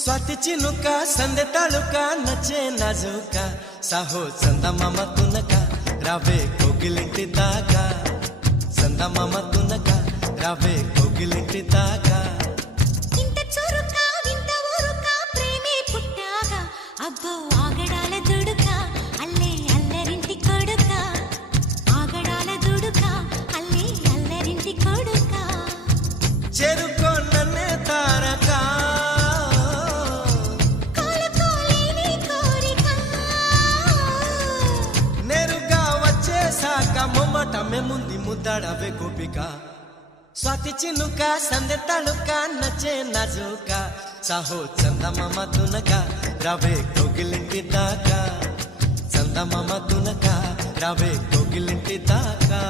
स्वाती चिनुका संदे तालुका नचे नाजुका साहो चंदमाम तुनका रावे कोगिलिंटी दागा चंदमाम तुनका रावे कोगिलिंटी दागा इंत चुरुका विंत ऊरुका प्रेमे पुट्टागा अब्बो आगडाల దుడుకా అల్లే అల్లరింటి కొడుకా ఆగడాల దుడుకా అల్లే అల్లరింటి కొడుకా చెరుకో నన్నే తారకా మొమ్మటమే ముందు ముద్దాడవే గోపిక స్వాతి చినుక సందె తళుక నచ్చే నాజుక సాహో చందమామ తునక రావే కోగిలింటి దాకా చందమామ తునక రావే కోగిలింటి దాకా